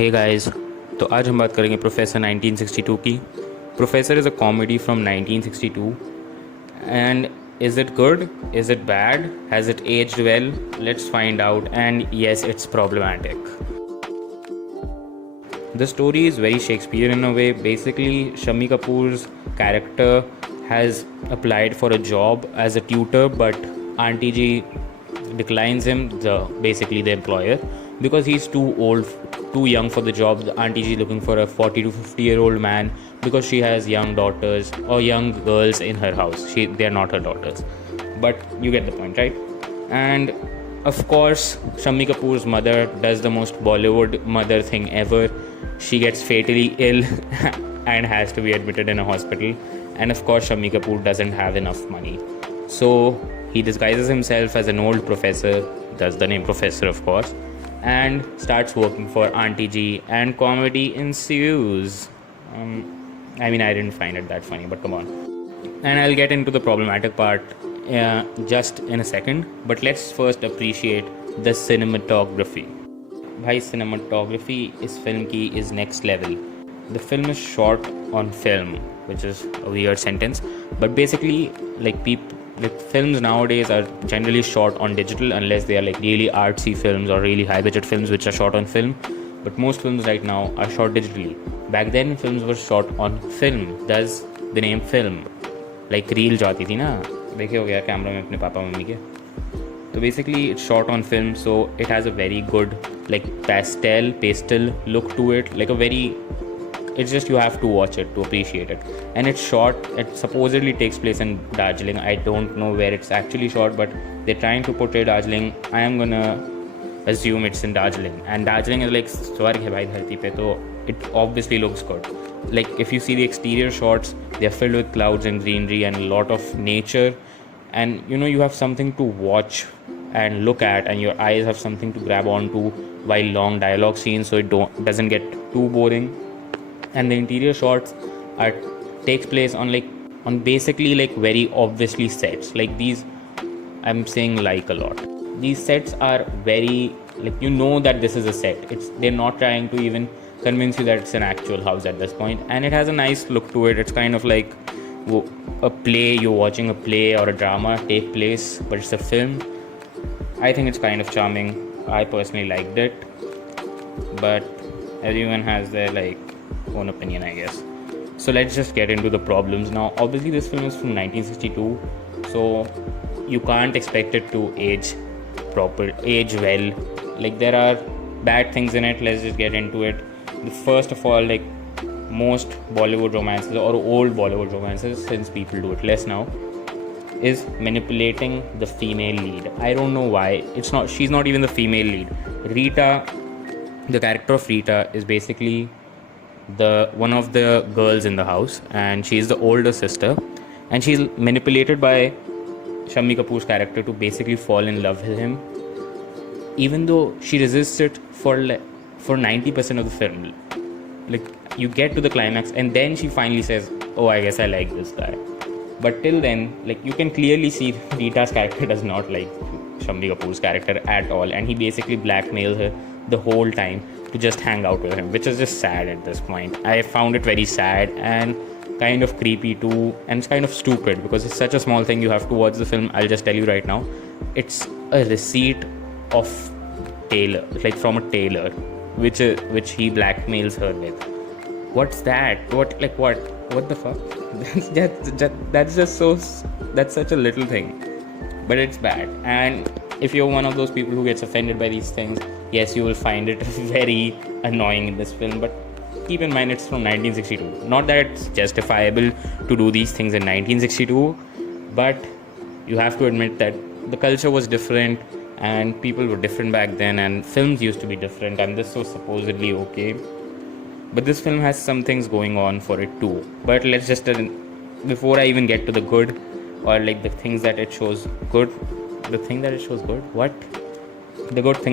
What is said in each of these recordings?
Hey guys, तो आज हम बात करेंगे प्रोफेसर 1962 की। Professor is a comedy from 1962 and is it good, is it bad, has it aged well? Let's find out and yes, it's problematic. The story is very Shakespearean in a way. Basically, Shammi Kapoor's character has applied for a job as a tutor, but Auntie G declines him, basically the employer, because he's too old, too young for the job. The Auntie G is looking for a 40 to 50-year-old man because she has young daughters or young girls in her house. They're not her daughters, but you get the point, right? And of course, Shammi Kapoor's mother does the most Bollywood mother thing ever. She gets fatally ill and has to be admitted in a hospital. And of course, Shammi Kapoor doesn't have enough money. So he disguises himself as an old professor, does the name professor, of course, and starts working for Auntie G, and comedy ensues. I mean, I didn't find it that funny, but come on. And I'll get into the problematic part just in a second. But let's first appreciate the cinematography. भाई cinematography इस film की is next level. The film is shot on film, which is a weird sentence, but basically like films nowadays are generally shot on digital unless they are like really artsy films or really high budget films which are shot on film. But most films right now are shot digitally. Back then films were shot on film, thus the name film. Like reel जो आती थी ना, देखे हो गया camera में अपने papa mummy के. So basically it's shot on film, so it has a very good like pastel look to it, like a very, it's just you have to watch it to appreciate it. And it's shot, it supposedly takes place in Darjeeling. I don't know where it's actually shot, but they're trying to portray Darjeeling. I am gonna assume it's in Darjeeling, and Darjeeling is like स्वर्ग है भाई धरती पे, तो it obviously looks good. Like if you see the exterior shots, they're filled with clouds and greenery and a lot of nature, and you know you have something to watch and look at, and your eyes have something to grab onto while long dialogue scenes, so it doesn't get too boring. And the interior shots are takes place on basically like very obviously sets like these. I'm saying like a lot. These sets are very like, you know that this is a set. They're not trying to even convince you that it's an actual house at this point, and it has a nice look to it. It's kind of like a play, you're watching a play or a drama take place, but it's a film. I think it's kind of charming. I personally liked it, but everyone has their like own opinion, I guess. So let's just get into the problems now. Obviously this film is from 1962, so you can't expect it to age well. Like there are bad things in it. Let's just get into it. First of all, like most Bollywood romances or old Bollywood romances, since people do it less now, is manipulating the female lead. I don't know why. She's not even the female lead. Rita, the character of Rita, is basically one of the girls in the house, and she's the older sister, and she's manipulated by Shammi Kapoor's character to basically fall in love with him, even though she resists it for 90% of the film. Like you get to the climax and then she finally says, oh, I guess I like this guy. But till then, like you can clearly see Rita's character does not like Shammi Kapoor's character at all, and he basically blackmails her the whole time to just hang out with him, which is just sad at this point. I found it very sad and kind of creepy too, and it's kind of stupid because it's such a small thing. You have to watch the film. I'll just tell you right now, it's a receipt of tailor, like from a tailor, which he blackmails her with. What's that? What the fuck? That's just so, that's such a little thing, but it's bad. And if you're one of those people who gets offended by these things, yes, you will find it very annoying in this film. But keep in mind, it's from 1962. Not that it's justifiable to do these things in 1962, but you have to admit that the culture was different and people were different back then, and films used to be different, and this was supposedly okay. But this film has some things going on for it too. But let's just, before I even get to the good, or like the things that it shows good, the good thing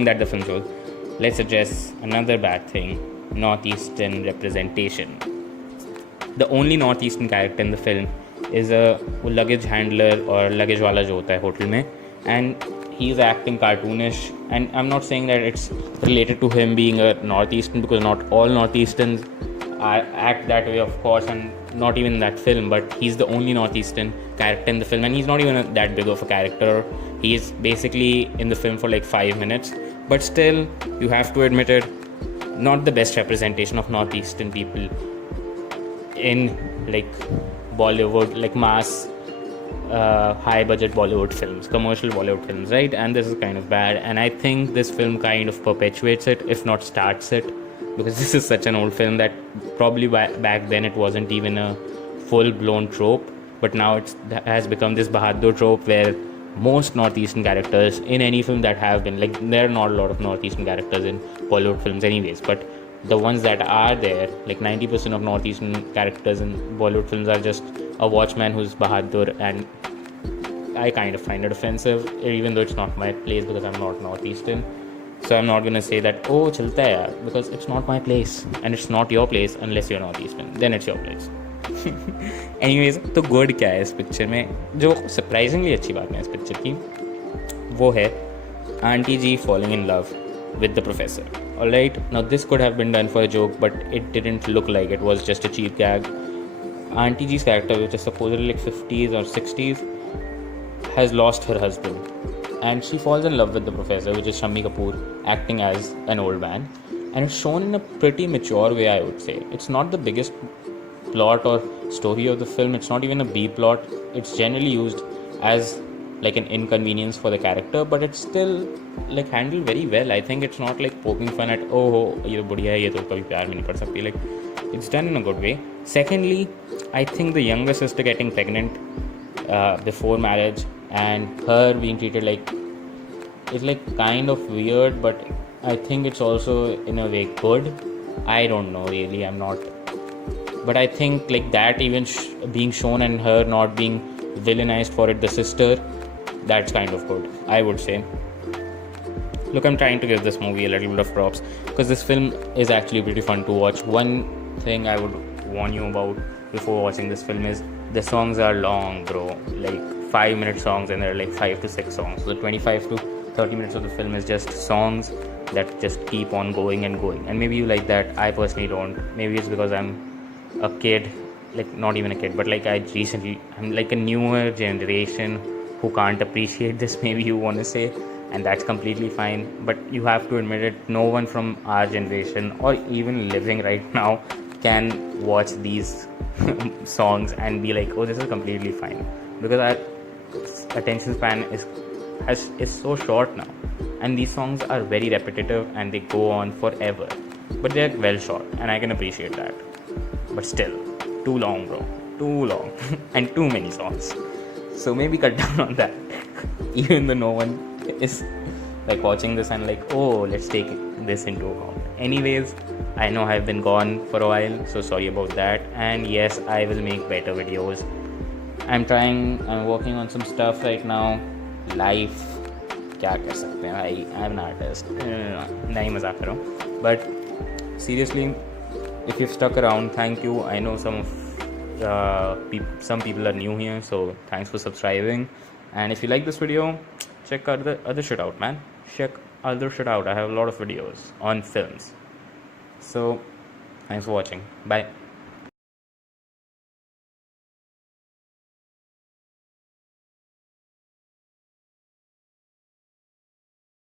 that the film shows, let's address another bad thing: Northeastern representation. The only Northeastern character in the film is a luggage handler or luggage wala jo hota hai hotel mein, and he's acting cartoonish, and I'm not saying that it's related to him being a Northeastern, because not all Northeasterns act that way, of course, and not even in that film, but he's the only Northeastern character in the film, and he's not even that big of a character. He's basically in the film for like 5 minutes, but still, you have to admit it, not the best representation of Northeastern people in like Bollywood, like mass high budget Bollywood films, commercial Bollywood films, right? And this is kind of bad, and I think this film kind of perpetuates it, if not starts it, because this is such an old film that probably back then it wasn't even a full blown trope, but now it has become this Bahadur trope where most Northeastern characters in any film that have been, like, there are not a lot of Northeastern characters in Bollywood films anyways, but the ones that are there, like 90% of Northeastern characters in Bollywood films are just a watchman who's Bahadur, and I kind of find it offensive, even though it's not my place because I'm not Northeastern. So I'm not gonna say that, oh, chalta hai yaar, because it's not my place, and it's not your place unless you're Northeastern. Then it's your place. Anyways, तो good क्या है इस picture में, जो surprisingly अच्छी बात है इस पिक्चर की, वो है aunty ji falling in love with the professor. Alright, now this could have been done for a joke, but it didn't look like it was just a cheap gag. Auntie G's character, which is supposedly like 50s or 60s, has lost her husband, and she falls in love with the professor, which is Shammi Kapoor, acting as an old man, and it's shown in a pretty mature way, I would say. It's not the biggest plot or story of the film, it's not even a B plot, it's generally used as like an inconvenience for the character, but it's still like handled very well. I think it's not like poking fun at, oh ye to budhiya hai, ye to kabhi pyar mein nahi pad sakti, like it's done in a good way. Secondly, I think the younger sister getting pregnant before marriage and her being treated like, it's like kind of weird, but I think it's also in a way good. I don't know really, I'm not, but I think like that even being shown and her not being villainized for it, the sister, that's kind of good, I would say. Look, I'm trying to give this movie a little bit of props because this film is actually pretty fun to watch. One thing I would warn you about before watching this film is the songs are long, bro, like 5-minute songs, and there are like 5 to 6 songs. So the 25 to 30 minutes of the film is just songs that just keep on going and going, and maybe you like that. I personally don't. Maybe it's because I'm a kid, like not even a kid, but like I'm like a newer generation who can't appreciate this, maybe you want to say, and that's completely fine. But you have to admit it, no one from our generation or even living right now can watch these songs and be like, oh, this is completely fine, because our attention span is so short now, and these songs are very repetitive and they go on forever, but they're well shot and I can appreciate that. But still, too long, bro, too long and too many songs, so maybe cut down on that. Even though no one is like watching this and like, oh, let's take this into account. Anyways, I know I've been gone for a while, so sorry about that, and yes, I will make better videos. I'm working on some stuff right now. Life, क्या कर सकते हैं भाई, I'm an artist. नहीं मजाक कर रहा हूँ, but seriously, if you've stuck around, thank you. I know some people are new here, so thanks for subscribing. And if you like this video, check out the other shit out, man. Check other shit out. I have a lot of videos on films. So thanks for watching. Bye.